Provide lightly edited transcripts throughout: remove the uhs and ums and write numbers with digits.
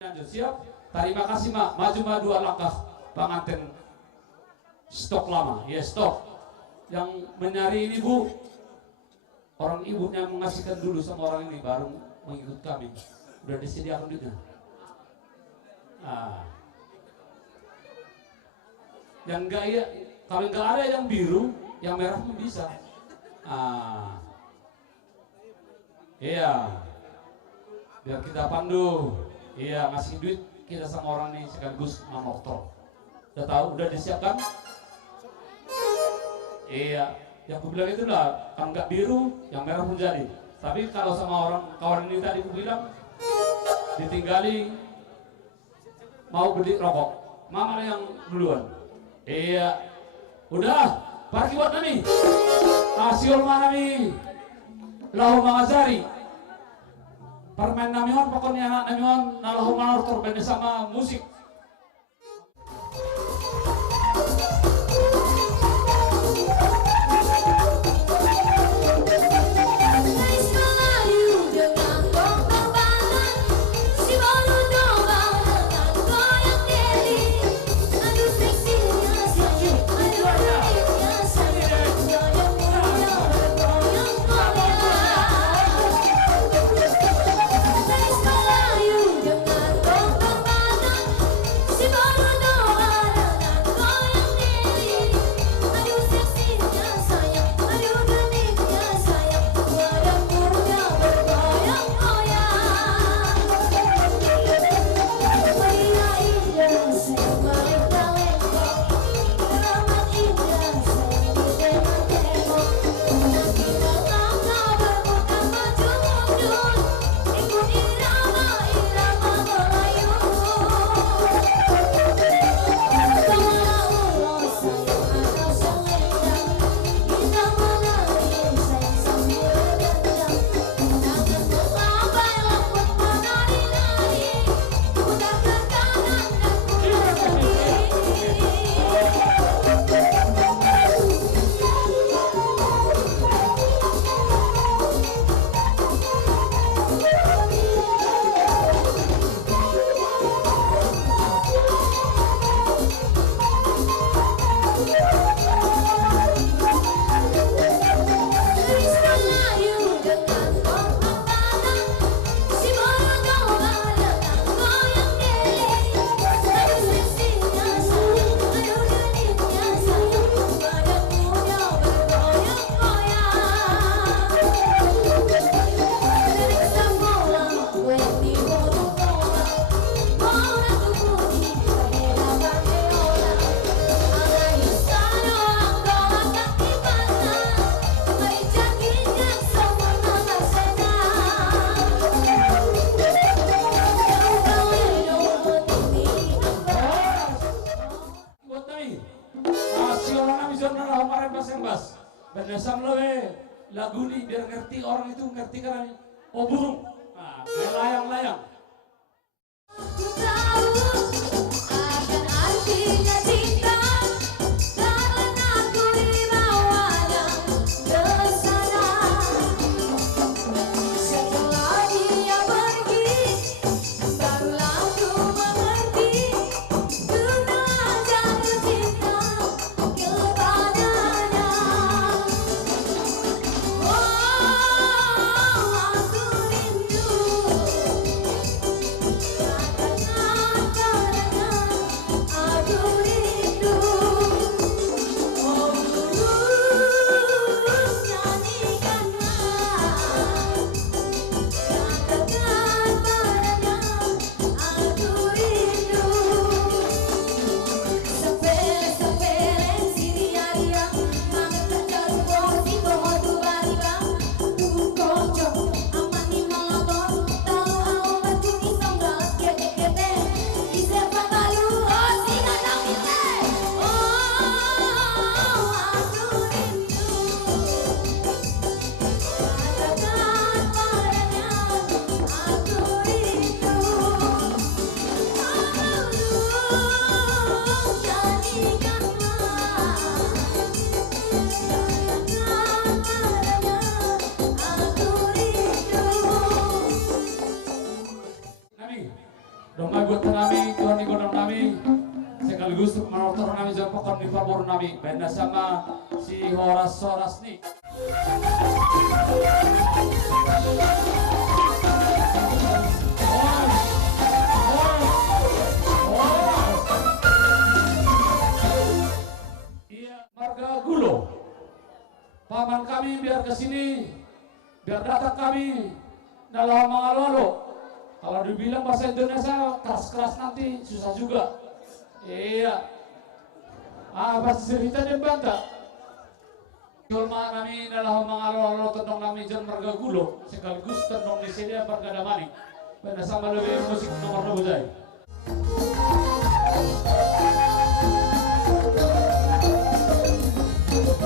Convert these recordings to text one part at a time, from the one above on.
Lanjut, siap? Terima kasih Mak. Maju dua langkah pengantin. Stop lama, ya stop. Yang menyari ini Bu, orang ibunya mengasihkan dulu sama orang ini baru mengikut kami. Udah disediakan duitnya. Nah. Yang enggak ya, kalau enggak ada yang biru, yang merah pun bisa. Ah. Iya. Biar kita pandu. Iya, ngasih duit kita sama orang ini sekaligus nomor. Udah tahu, udah disiapkan? Iya, yang aku bilang itu lah, kalau nggak biru, yang merah pun jadi. Tapi kalau sama orang kawan ini tadi aku bilang, ditinggali mau beli rokok, mana yang duluan? Iya, udah, pergi buat nami. Asyul manami, lahu mangazari. Permain namion, pokoknya anak namion, nalahu manor terbeda sama musik. Berdasam lewe lagu ini biar ngerti orang itu ngerti kan oh burung nah, layang-layang akan artinya cinta karena aku dibawanya ke sana setelah dia pergi barulah aku mengerti tentang jatuh cinta kepadanya. Aku rindu karena pokon di Purnami benda sama si Horas nih. Iya, Marga Gulo. Paman kami biar kesini, biar datang kami dalam mangalo. Kalau dibilang bahasa Indonesia keras-keras nanti susah juga. Iya. Apa cerita dia bantah? Julma kami dalam mangalo tentang kami jan Marga Gulo sekaligus tentang di sini Marga Damani. Benda sama lebih musik nomor 2 jai.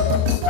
Bulan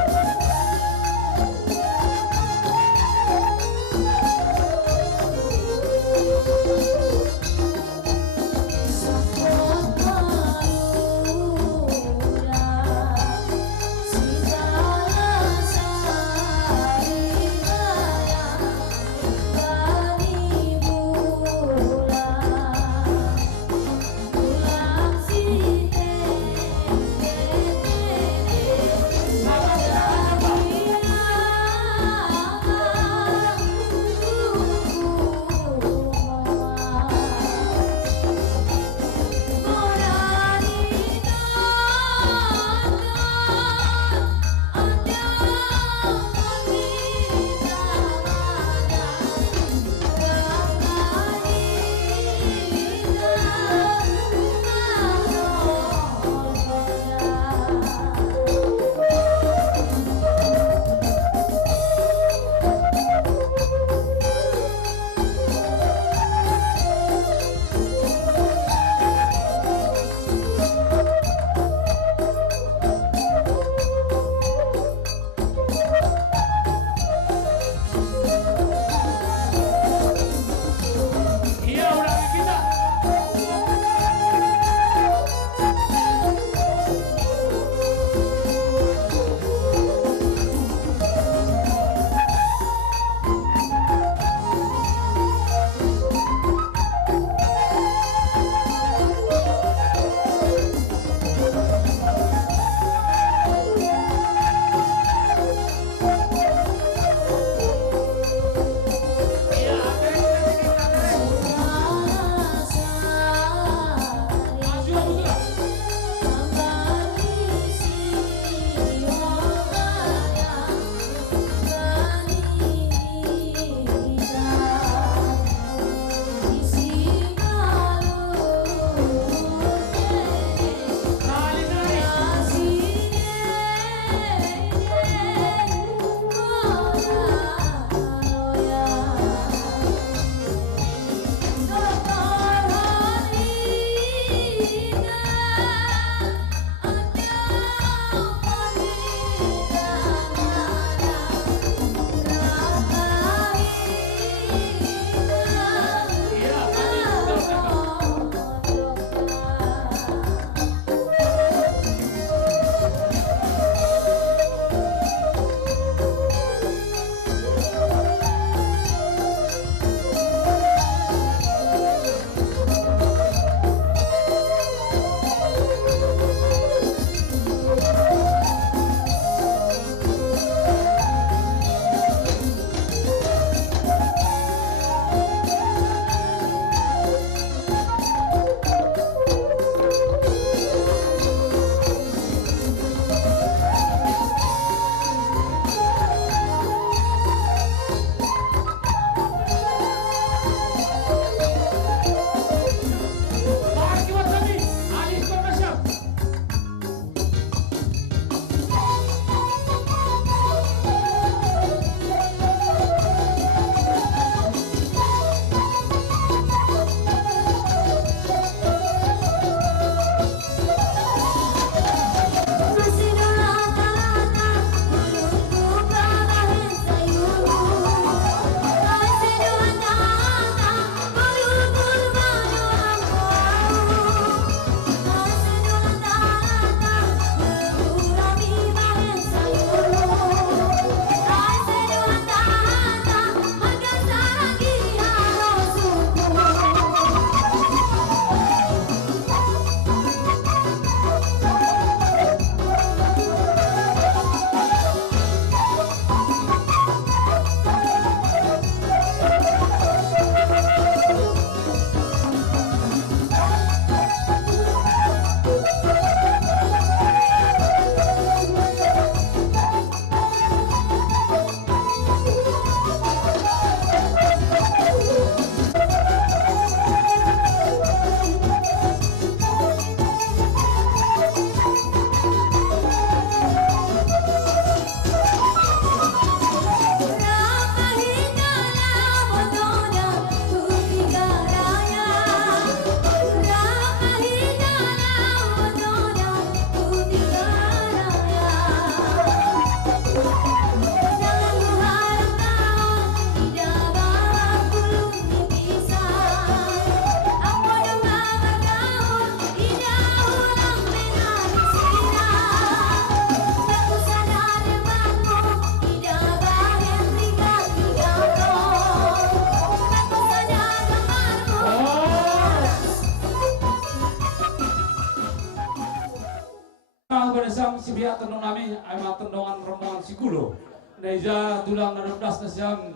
nami ay matendongan rombongan sigulo. Neja tulang 16 na siyang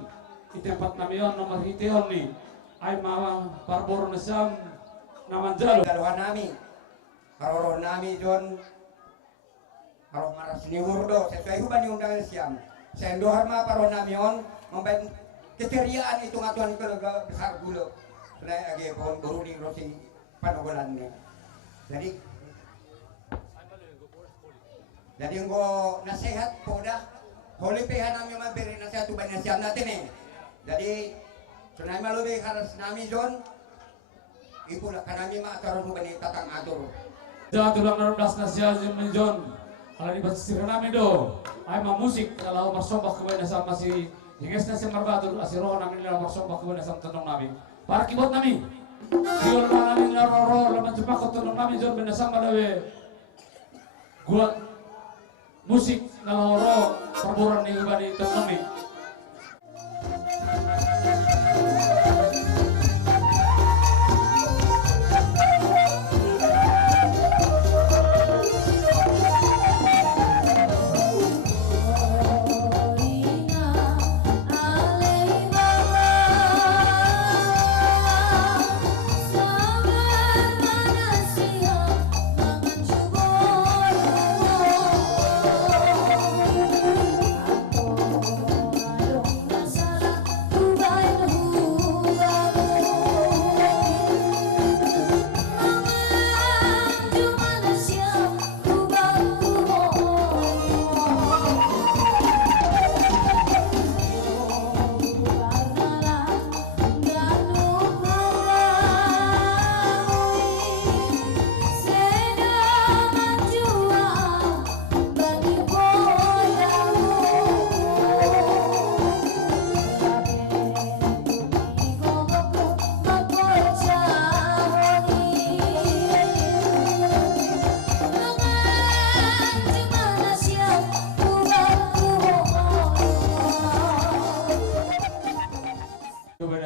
itempat nami yon nomor hiteon ni ay mama parbor na siyang namanjalo. Daluhan nami, karoroh nami John, karoroh maras ni Urdo, sesuai huban ni undangan siam. Sendohar ma paroh nami on, membaik keceriaan itu ngatuan ke besar gulo. Saya lagi pohon beruning rosi panogolan ni. Jadi engko nasihat poda, holi pehan nami maberi nasihat tu banyak siam natin eh. Jadi sunai malu be harus nami John. Ibu lah kanami mak karon bani tatang atur. Jangan tulang 16 na siya John. Kalau di basisir namin do, ay musik kalau marsombak kepada sama si hinges na si Marbatur asiro namin nila marsombak kepada sama tenong namin. Para kibot namin. Diyon na namin naroro laman jumpa ko tenong namin John benasama dawe. Guat musik naloro perburan ni ibadi tenong namin.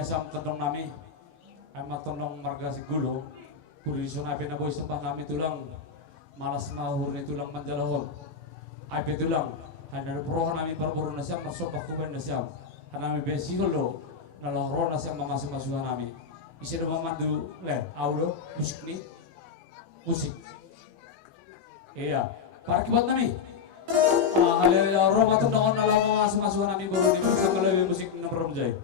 Sam tendong nami ay matondong marga sigulo puri sunabi na boy sembah nami tulang malas mahur ni tulang manjalahon ay petulang ay naruprohan nami barbaro na siyam masobak kuben na siyam hanami besigulo nalohro na siyam mamasuhan nami isi na mamandu le aulo musik ni musik iya para kibat nami alaya ro matondongon na lang mamasuhan nami baru ni bersama lebih musik nomor jay.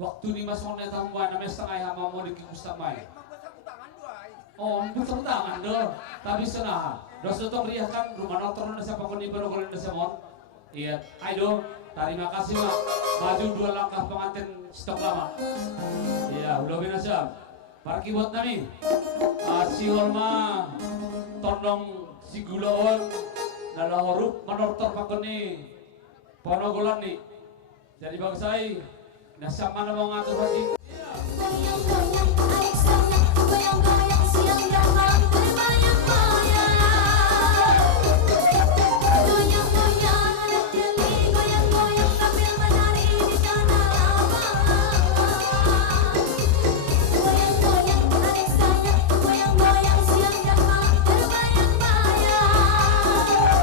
Waktu ni mas onay tambuan na may sangay hama mo di kikustamay. Oh, butang tangan do. Tapi sana, dosa to riakan rumah notor na sa pakoni baru na sa mon. Iya, ayo. Terima kasih mak. Maju 2 langkah pengantin stok lama. Iya, udah bina siap. Parki buat nami. Si horma tondong si gulaon nalahorup manortor pakoni ponogolan ni. Jadi bangsai nasa mana mau ngatur lagi? Goyang-goyang adik sayang, goyang-goyang siang dan malam bermayang-mayang. Goyang-goyang anak jeli, goyang-goyang sambil menari di tanah lapang. Goyang-goyang adik sayang, goyang-goyang siang dan malam bermayang-mayang.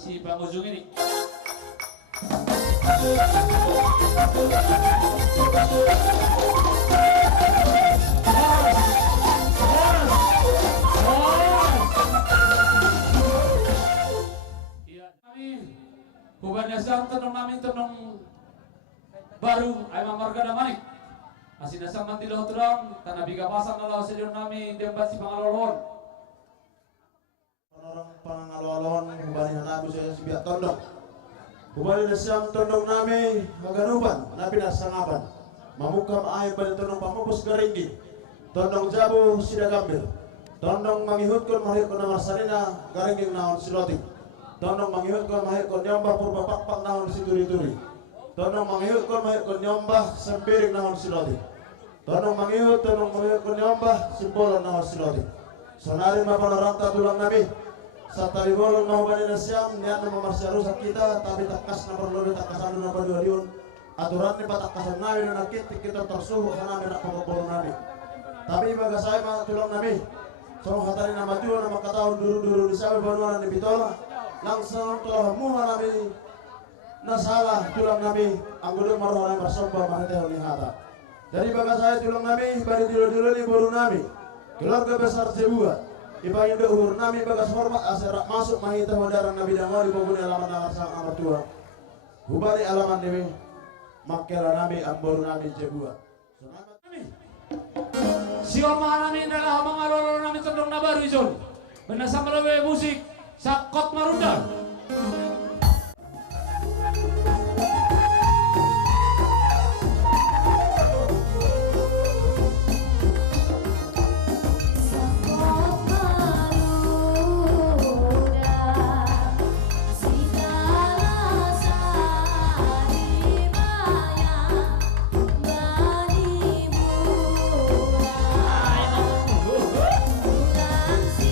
si pengunjung ini. Iya, kami bukan dasar tenung nami tenung baru ayam marga manik. Masih dasar manti laut terang tanah biga pasang lalau sejauh nami debat si pangalolon. Orang pangalolon hubani hanabu saya sebiak tondong. Hubani nasam tondong nami maganuban nabi nasangaban. Mamukam ay pada tondong pamupus garinggi. Tondong jabu sida gambir. Tondong mangihutkan mahikun nama sarina garinggi naon siloti. Tondong mangihutkan mahikun nyombah purba pakpak naon situri-turi. Tondong mangihutkan mahikun nyombah sempiring naon siloti. Tondong mangihutkan nyombah simbolon naon siloti. Sonari mapalaranta tulang nabi. Satari bolong mau bani nasyam niat memarsia rusak kita tapi takas na perlu takasan na padualiun aturan ni patakasan nabi na nakit kita tersuhu kana menak pagpapolo nabi tapi baga saya ma tulang nabi so hatari na maju na makataon duru-duru di sabi banuan ni bitola langsung telah muha nabi nasalah tulang nabi ang gudong maroh na marsomba mahiteho ni hata dari baga saya tulang nabi bari dulu-dulu ni buru nabi keluarga besar Jebuat Ibayin dahur nami bagas hormat aserak masuk mahita wadarang nabi dan wali pabuni alaman nangar sang amat tua hubari alaman dewi makela nami amboru nami Jebuat Siol maha nami adalah mengalolo nami tendong nabaru izon benasa melalui musik sakot marundang. Bulan si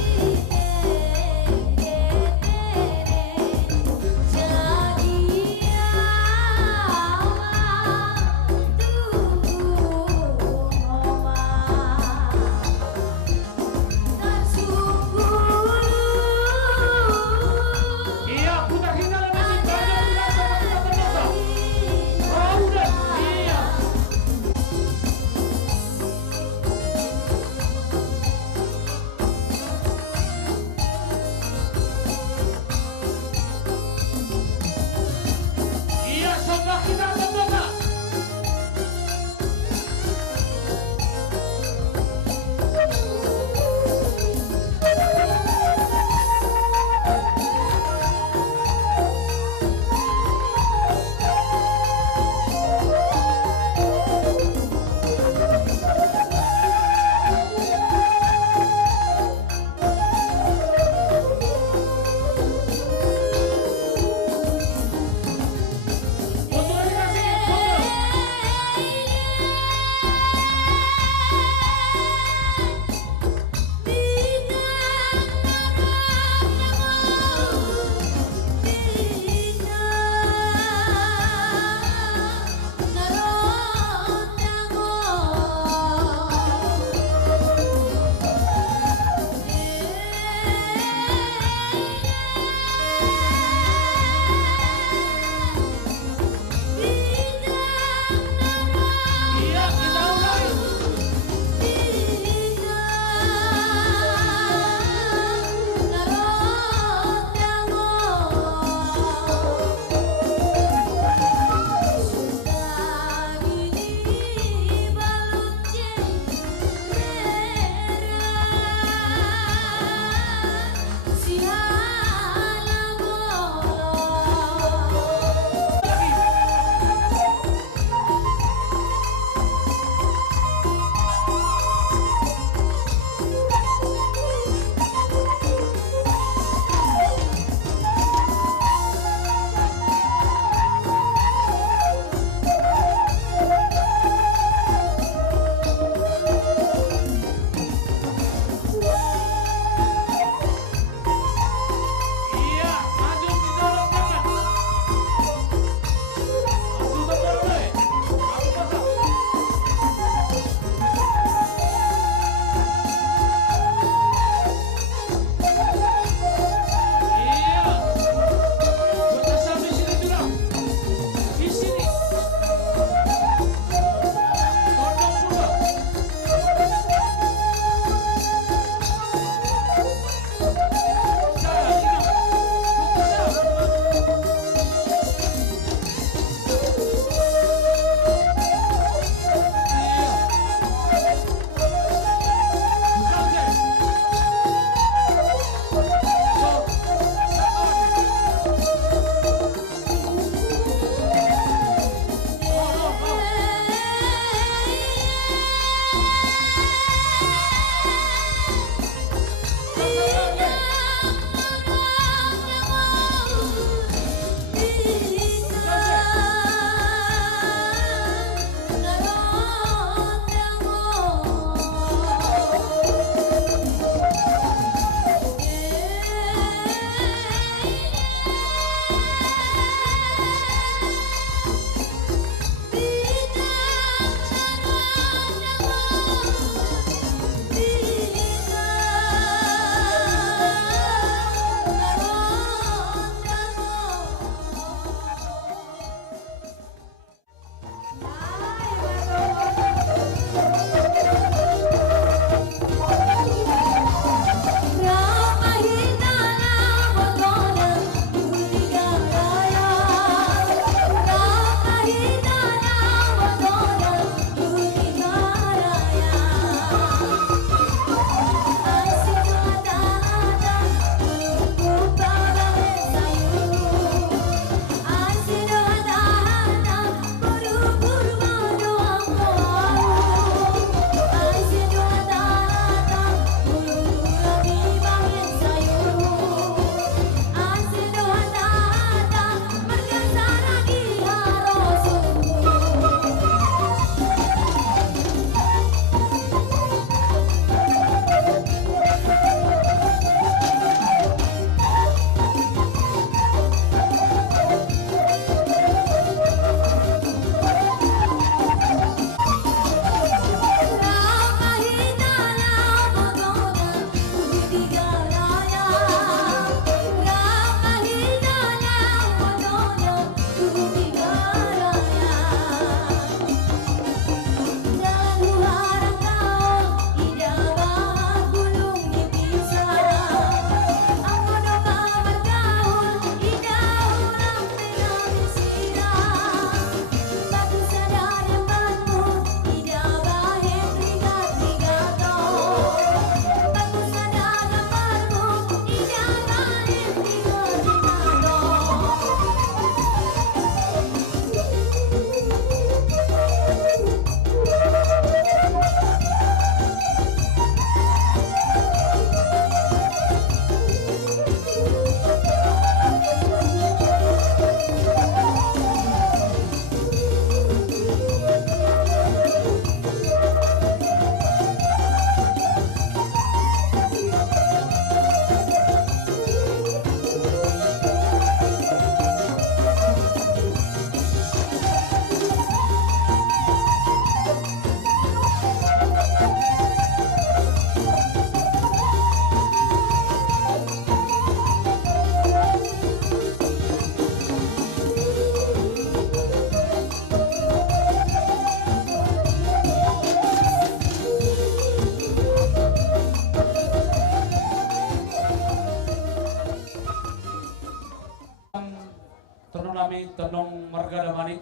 nami tondong marga damanik.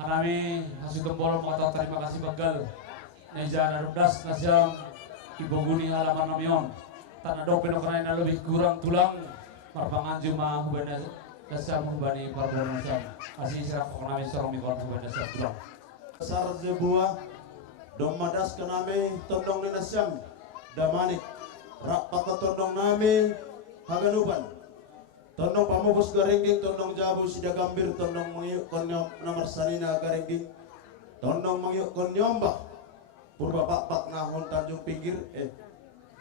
Anami hasil gembol kata terima kasih bagal. Neja narudas nasam ibu guni halaman namion. Tanah dok penokran na lebih kurang tulang. Marpangan cuma hubana dasar hubani parbonan sam. Asih sirak nami sorong mikon hubana dasar tulang. Dasar sebuah domadas kanami tondong ni nasyam damanik. Rak paka tondong nami haganuban. Tondong pamubos garingging, tondong jabu sida gambir, tondong mangiyuk konyom namar sanina garingging, tondong mangiyuk konyombak, purba pak ngahon tanjung pinggir,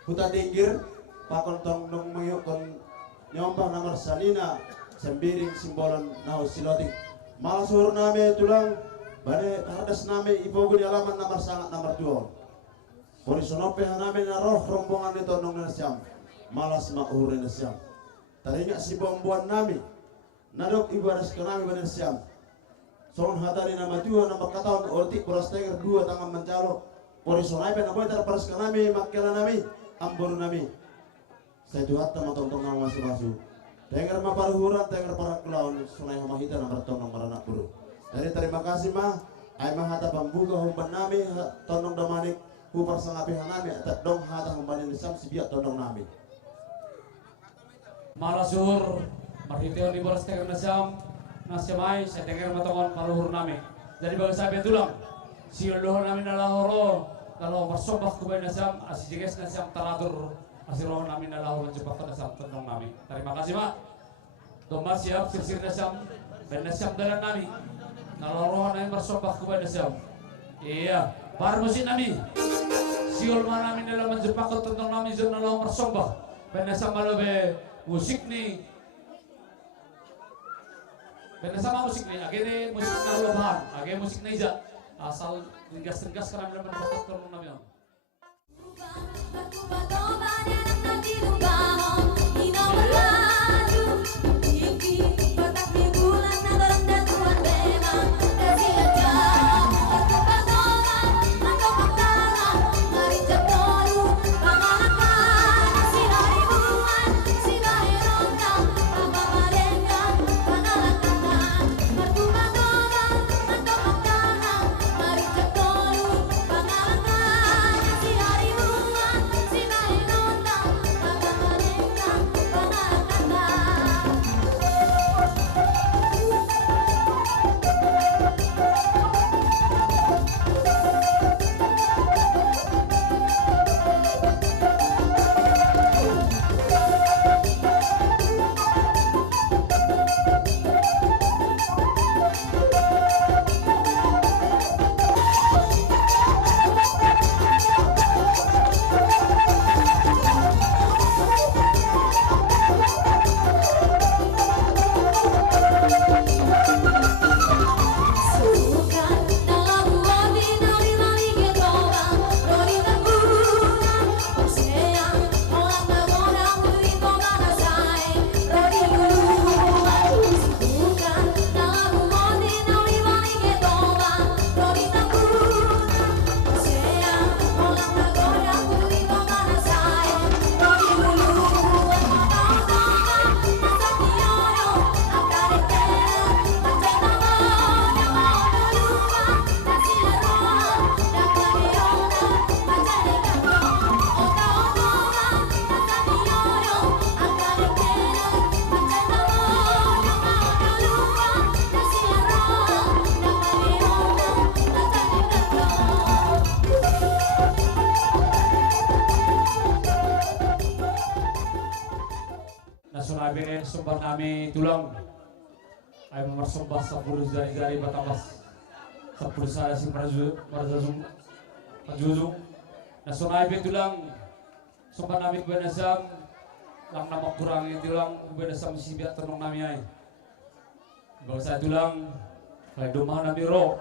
huta tinggir, pakon tondong mangiyuk konyombak namar sanina, sembiring simbolan naho siloting, malasur name tulang, bane hardas name ibogun alaman namar sangat namar tuon, porisonope name naroh rombongan ni tondong nasyam, malas makurin nasyam. Teringat si bombuan nami, nadok ibaras ke nami benar siam. Soalnya hatari nama Tuhan nama kataun ortik beras teger dua tangan mencalo. Porisonai pena boy terparas ke nami makela nami ambor nami. Saya jual teman tong nama masuk. Tenger ma paruhuran tenger para kelaun sunai hama hita nama tong maranak buru. Jadi terima kasih mah. Ai mah hata pambuka humban nami tondong damanik hu parsangapi nami tak dong hata humban ini sam sibiak tondong nami. Malasur marhiteo di boras teger nasyam nasyamai saya teger matongon paruhur nami. Jadi bagi saya betulang siul dohon nami nalahoro kalau bersombah kubai nasyam asijiges nasyam taratur asirohon nami nalahoro menjebak nasyam tendong nami. Terima kasih Pak. Domba siap sir nasyam dan nasyam dalam nami nalahoro nami bersombah kubai nasyam. Iya, bar musim nami siul nami dalam menjebak tendong nami zon nalahoro bersombah dan nasyam malobe musik nih, beda sama musik nih, akhirnya musik nalubahan, akhirnya musik neja, asal ringgas karena dalam berbakat turun namanya. Nasional sumpah nami tulang ay memersembah 10 jari-jari batabas 10 saya si Parjuzung nasional tulang sumpah nami benasam lang nama kurang tulang benasam si biak tenong nami ay gak usah tulang kaya dumah nami ro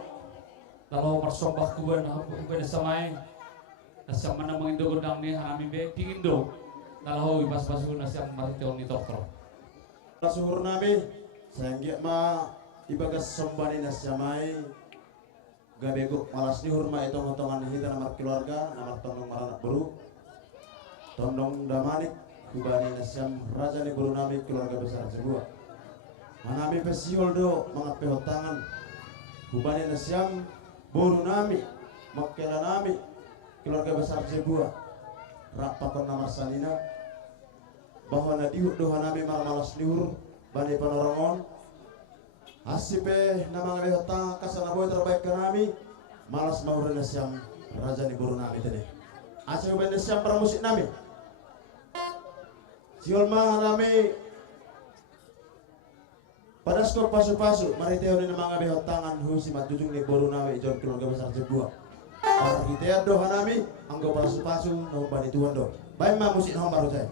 lalu mersembah kuben benasam ay nasam mana mengindo gondang ni nami be pingindo lalu ibas-bas nasyam mariteon ni tokro. Suhur nami sangge ma ibagas sombani nasyamai gabego malas dihur ma itong-itongan hita namar keluarga namar tondong maranak beru tondong damanik kubani nasyam raja ni buru nami keluarga besar sebuah Hanami pesiol do mga pehotangan. Hubani na siyam buru nami makela nami keluarga besar Jebua. Rapakon namar salina bahwa na dihuk do hanami marmalas liur bani panorongon. Asipe nama ngehotang kasana boy terbaik kanami malas mau na siyam raja ni buru nami tadi. Asa ubende siyam para musik nami. Siol mah hanami pada skor pasu-pasu, mari teo ni mga behotangan husi matujung ni boru nawe ijon keluarga besar Jebua. Para kita do hanami, anggo pasu-pasu no bani tuan do. Baik mah musik no baru saya.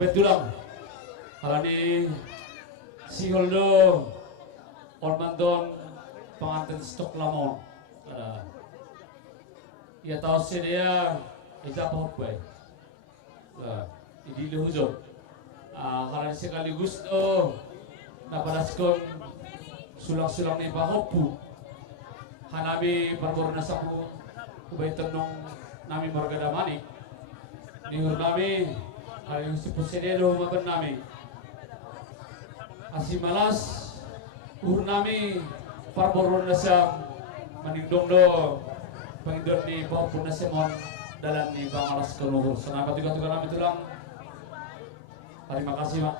Betulang halani si Holdo Ormandon pengantin stok lamon ya tahu sedia ija pohon idi lehujo halani sekaligus napalaskon sulang-sulang ni bahopu hanabi barborna sapu ubay tenong nami marga damani nihur nami Ayun si Pusinero maban namin. Asi malas Urnami parboron na siya maningdongdo pangidon ni Bapak na Simon dalan ni Bang Alas Keluhur. Sanapat juga nami tulang. Terima kasih, Mak.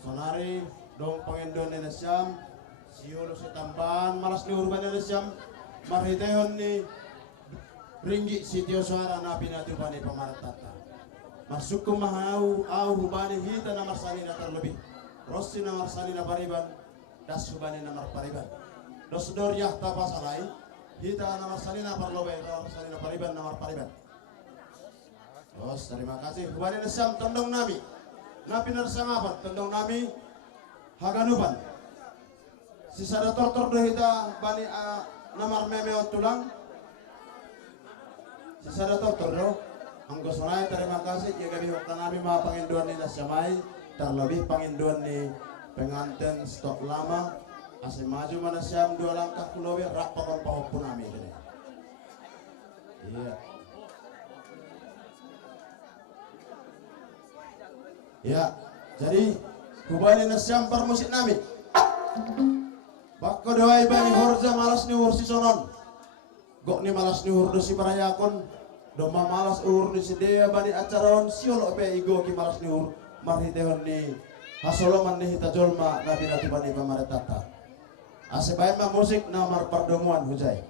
Sonari dong pangindon ni Nasyam siulo si tampan malas ni urban ni Nasyam marhitehon ni ringgi sitio suara na pinatupan ni pamaratata masuk ke mahau au hubani hita na marsani na terlebih rossi na marsani na pariban das hubani na marpariban dos dor yah tapasalai hita na marsani na parlobe na marsani na pariban na marpariban. Terus terima kasih hubani Nasyam tondong nami napi narsangapan tondong nami haganupan sisa tortor dohita bani namar memeo tulang sisa tortor do anggo sonai terima kasih jika dihukta nami mga panginduan ni Nasyamay terlebih panginduan ni pengantin stok lama asing maju mana Nasyam 2 langkah kulowi rak pakon pahopun nami ini iya. Ya, jadi hubani Nasyam permusik nami. Bakko doai bani horza malas ni ursi sonon. Gok ni malas ni urdo si parayakon. Doma malas ur ni sidea bani acaron siolo pe igo ki malas ni ur marhitehon ni hasoloman ni hita jolma nabi nati bani pamaretata. Ase baik ma musik namar perdomuan hujai.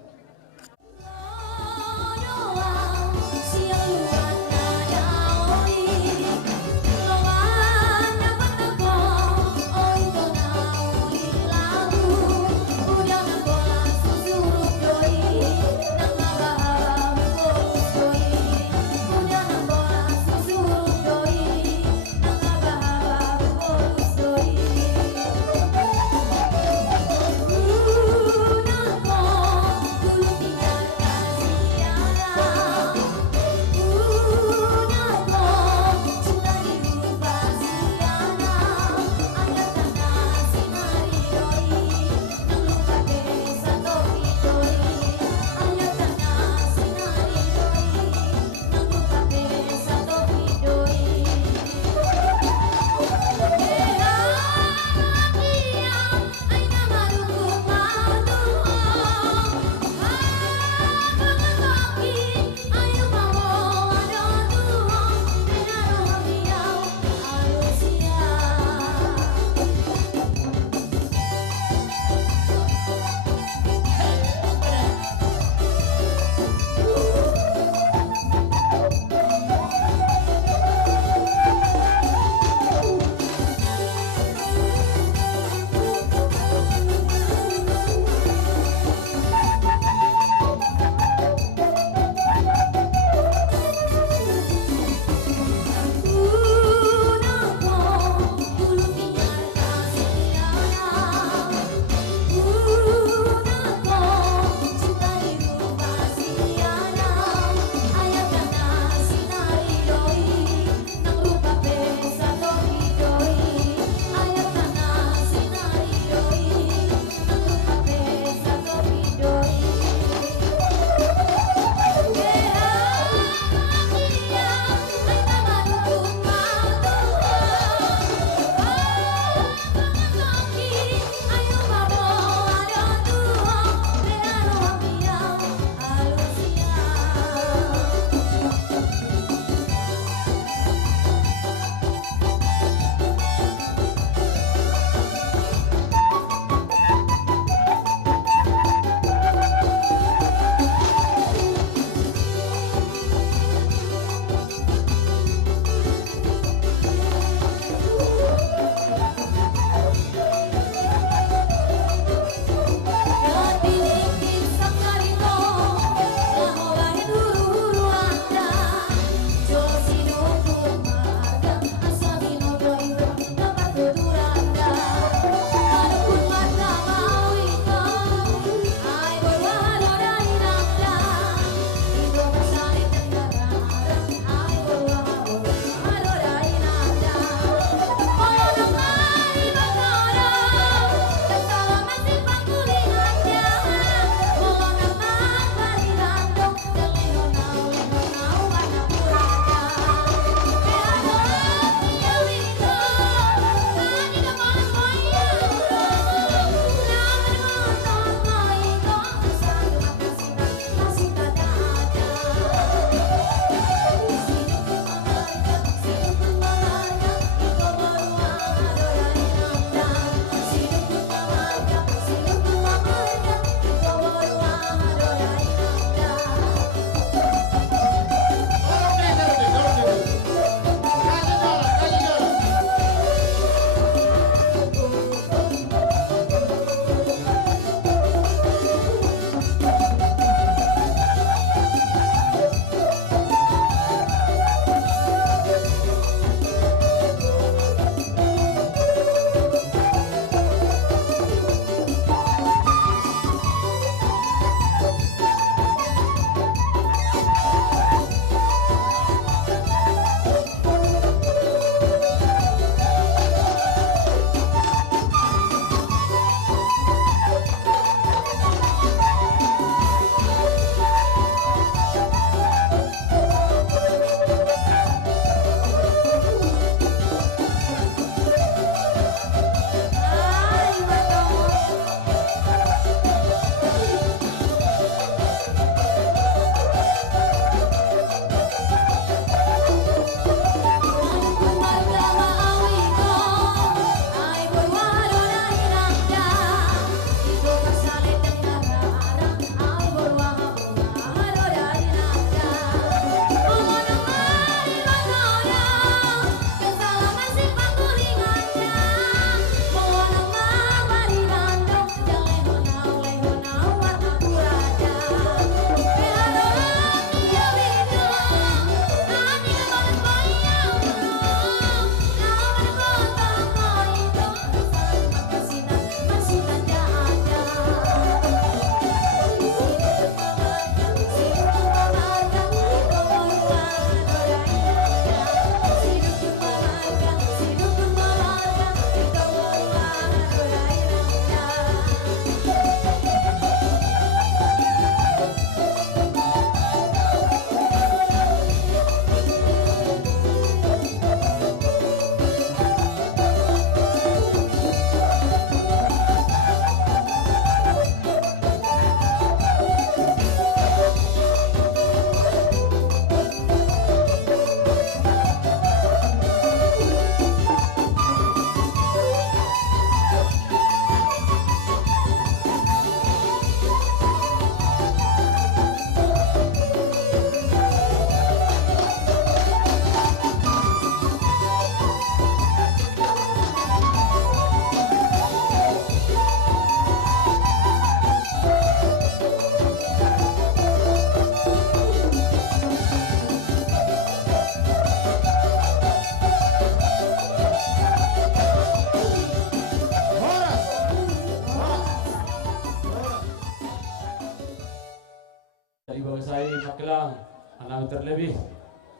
Indonesia, anak terlebih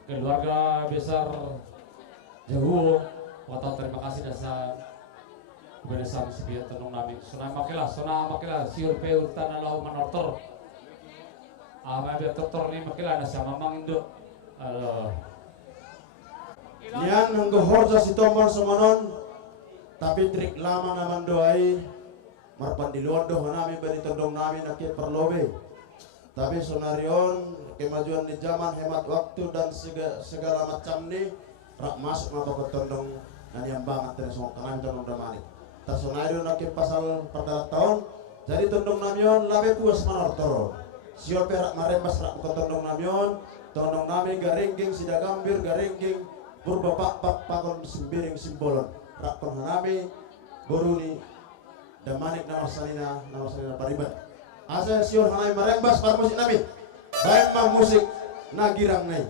keluarga besar Jawa, wata terima kasih dasar kebenaran sebiar tenung nami. Sunah makilah siur peu tanah lau manortor. Biar tortor ni makilah nasa mamang Indo. Nian nanggohor sa si Tomon Sumonon, tapi trik lama naman doai marpan di luar doh nami beri tondong nami nakit perlobe. Tapi sonarion kemajuan di zaman hemat waktu dan segala macam ni rak masuk apa ke tondong dan yang banget dari semua tangan tondong damani. Tarsonarion nakit pasal perdalat tahun jadi tondong namion labe puas manortoro. Siapa perak marembas rak ke tondong nami garingging sida gambir garingging purba pak pakon sembiring simbolon rakon hanami boruni damanik nama salina paribat asa sior hanami marembas par musik nami baik mah musik nagirang nai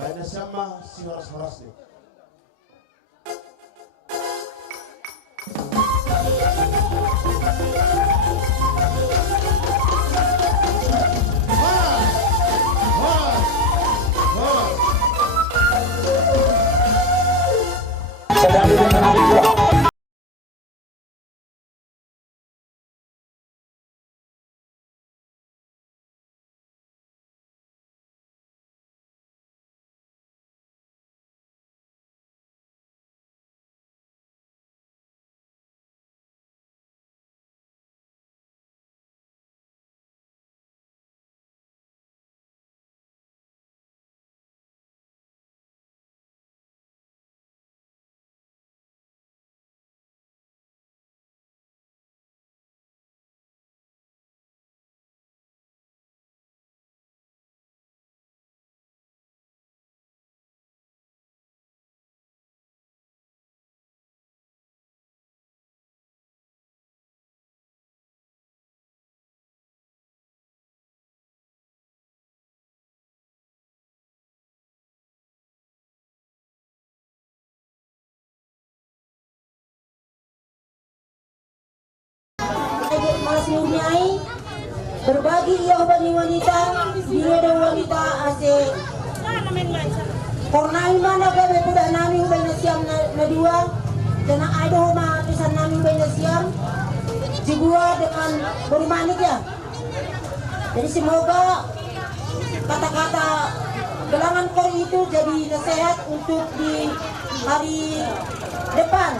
banyak sama si horas-horas nih. Mas Nyai berbagi ia bani wanita biro dan wanita ase kornai mana gabe budak nami ubay na siyam na dua dan ada ma pesan nami ubay na siyam jigua dengan bermanik ya. Jadi semoga kata-kata gelangan kor itu jadi nasihat untuk di hari depan.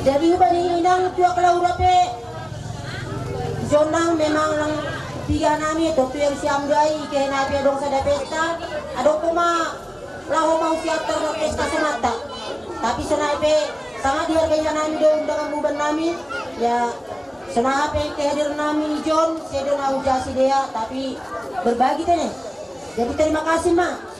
Jadi bani inang tuak laurape jonang memang lang tiga nami itu yang siam dai ke napi dong sada pesta ado kuma lahu mau siater na pesta semata tapi senaipe sangat dihargainya nami dong dengan buban nami ya senape kehadir nami John sedo na ujasi dia tapi berbagi tene jadi terima kasih mak.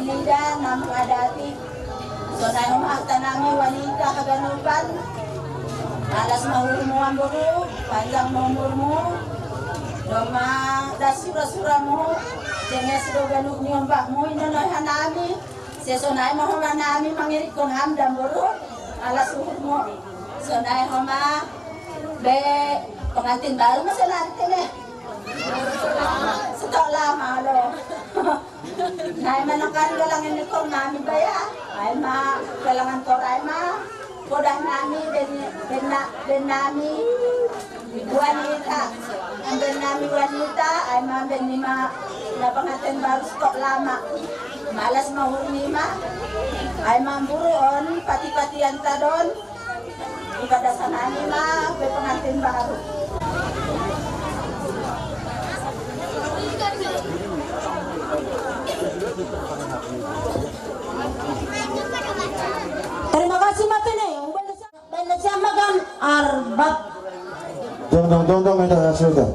Linda nam adati sonay humahta nami wanita kaganupan alas mahurmu amburu panjang nomormu doma dasura-sura mo jenges do ganuk ni mbak mo inonoy hanami sesonay mo hanami mangirit kong hamdam buru alas uhud mo sonay homa be pengantin baru masih nanti nih setok lama lo nah manakan galangan ni kong nami baya ay ma galangan kong ay ma kodah nami ben nami wanita ben nami wanita ay ma ben lima na pengantin baru setok lama malas mahurni ma ay ma buruon pati-patian tadon ibadah sana mah be pengantin baru. Terima kasih Matene. Benda sama kan arbab. Tong kita sudah.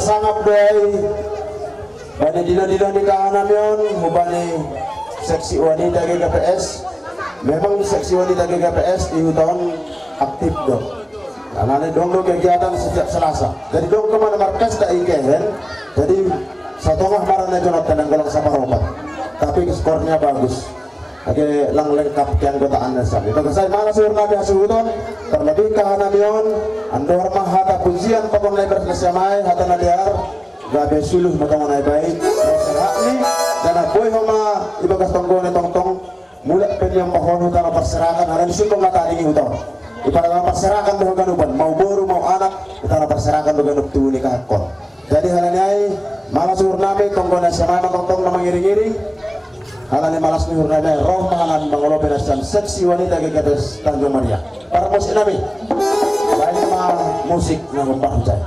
Sangat doai pada dilo-dilo nikahan namion hubani seksi wanita GKPS. Memang seksi wanita GKPS di tahun aktif dong. Karena dong kegiatan sejak Selasa. Jadi dong kemana markas tak ikehen. Jadi satu marahnya Jonathan dan golong sama Robat. Tapi skornya bagus. Oke, lang lengkap keanggotaan nasab. Itu saya malas urna biasa uton. Terlebih kahanamion, andor mahata pujian pakon lebar kesamai hata nadiar, gabe suluh matong nai baik. Serahni dan boy homa ibagas tonggone tong mulai penyam pohon hutan perserakan hari ini sungguh mata ini hutan. Ibarat perserakan dengan ganuban, mau boru mau anak, kita perserakan dengan ganup tu nikah kon. Jadi halanai malas urnami konggona sama kongkong na mangiring-iring. Halani malas ni urnami roh mahalan mangolobe dan seksi wanita gegades Tanjung Maria. Para musik nami. Baik musik na Mbak Hujan.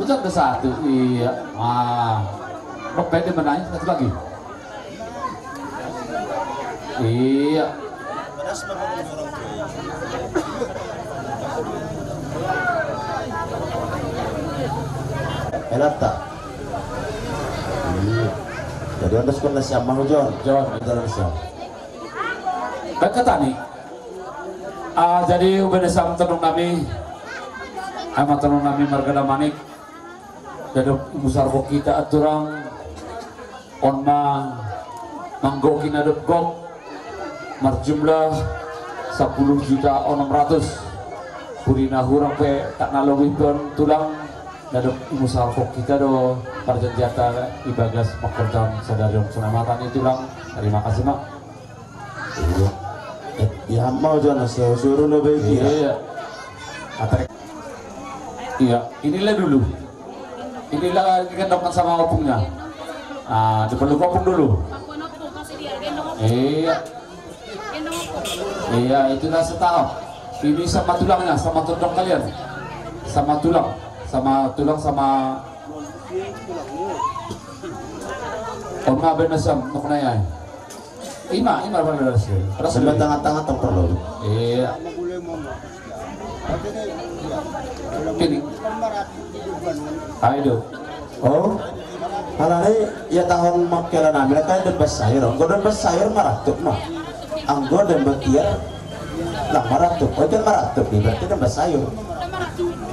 Hujan ke satu, iya. Beda menanya satu lagi. Iya. Enak tak? Iya. Jadi anda suka nasi amah John, jalan siap. Baik kata nih. Jadi ubah sam tenung nami, amat tenung nami margana manik. Jadi musar kita aturang onma manggokin adep gok marjumlah 10.600.000 purina hurang pe tak nalawipon tulang dadap musar kita do perjanjian ibagas makordan sadariong sunamatan itu lang. Terima kasih mak. Ya mau jangan saya suruh lebih iya. Iya, inilah dulu. Inilah gendongkan sama opungnya. Diperlu opung dulu. Iya. Iya, itulah setahap. Ini sama tulangnya, sama tulang kalian. Sama tulang, sama Oma benasam nuknaya. Ima pada sih. Sampai tengah-tengah tempat lo. Iya. Ini. Ayo. Oh, halani ya tahun makelan namin kaya dan besayar. Anggo dan besayar marah tuh mah. Anggo dan betiar Lah maratuk, oh itu maratuk nih, berarti kan sayur.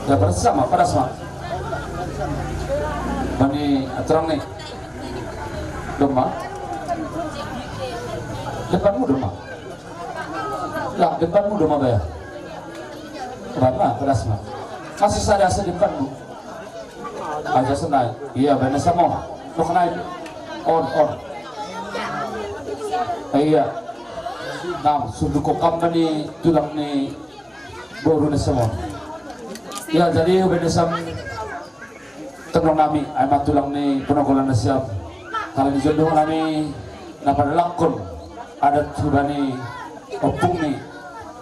Ya pedas sama. Mani aturang nih. Domba. Depanmu domba. Lah depanmu domba bayar. Kenapa? Pedas mah. Masih ada asa depanmu. Aja senai. Iya benar sama. Lo kenai. On. Iya. Nah, sudah kokam ni tulang ni baru na semua. Ya jadi benar sama. Tenong nami, ay matulang ni punokolan na siya. Kalau di jodoh nami napadalakon adat sudah ni opung ni.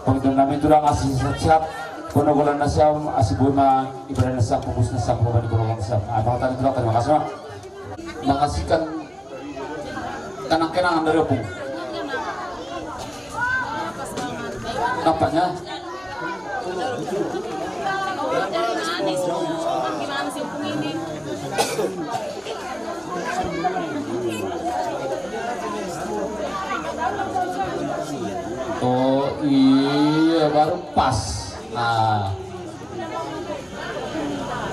Pagkita nami tulang asih siap punokolan na siya asih buhay ma ibadah na siya pupus na siya pupus na punokolan na siya. Ay makatan itulang terima kasih ma. Makasihkan kenang-kenangan dari opung. Nampaknya Gimana sih opung ini? oh iya baru pas. Nah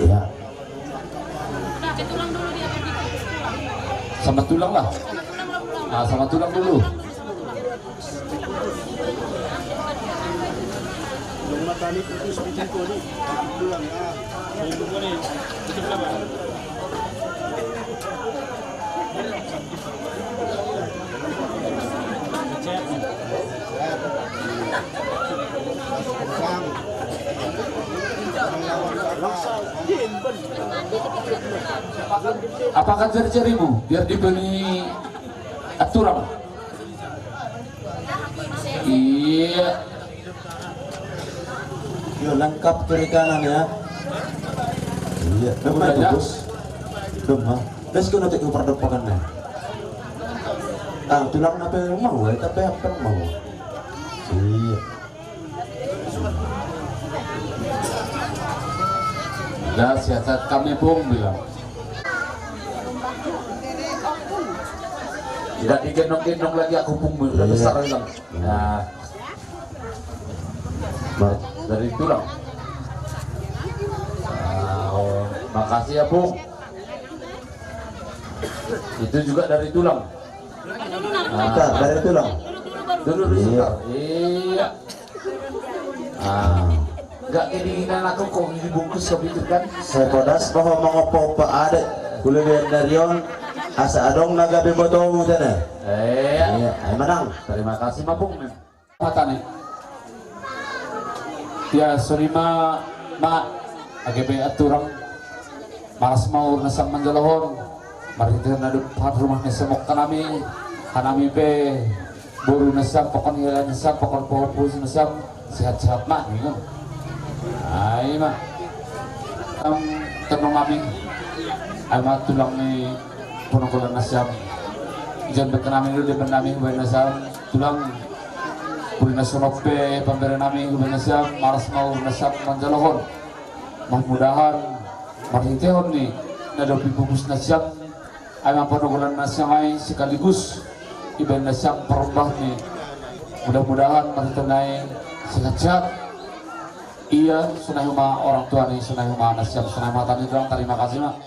Iya. Tulang dulu dia sama tulang lah. Nah sama tulang dulu. Apakah cari-carimu biar dibeli aturan? Iya. Yo lengkap kiri kanan ya. Iya, Udah itu ya? bos. Demam. Terus kau nanti kau perdepakan nih. Tulang apa yang mau? Tapi apa yang mau? Iya. Nah, siasat kami pun bilang tidak digendong-gendong lagi aku pun udah besar bilang. Nah, dari tulang. Oh, makasih ya Bung. Itu juga dari tulang. Kita dari tulang. Dulu sebentar. Iya. Enggak keinginan aku kok dibungkus begitu kan? Saya podas bahwa mengopo pak adik kuliah dari on asa adong naga bebotong sana. Iya, ay menang. Terima kasih Ma Bung. Mata nih. Ya surima ma AGB aturang malas mau nasang manjalahon. Mari kita nadu pat rumah nesemok kanami be buru nasam pokon hilang nasam pokon pohopus nasam sehat-sehat mak nih. Ay ma tenong kami ay tulang ni punokolan nasam jangan berkenami dulu di penami buat nasam tulang puri nasional pe pemberi nami buat nasam malas mau nasam manjalahon mudah-mudahan marintehon nih nadapi bungkus nasam ay punokolan nasam ay sekaligus ibadah nasam perumbah nih mudah-mudahan maritanay sehat-sehat. Iya, sunai rumah orang tua nih, sunai rumah nasib, sunai mata nih doang. Terima kasih mak.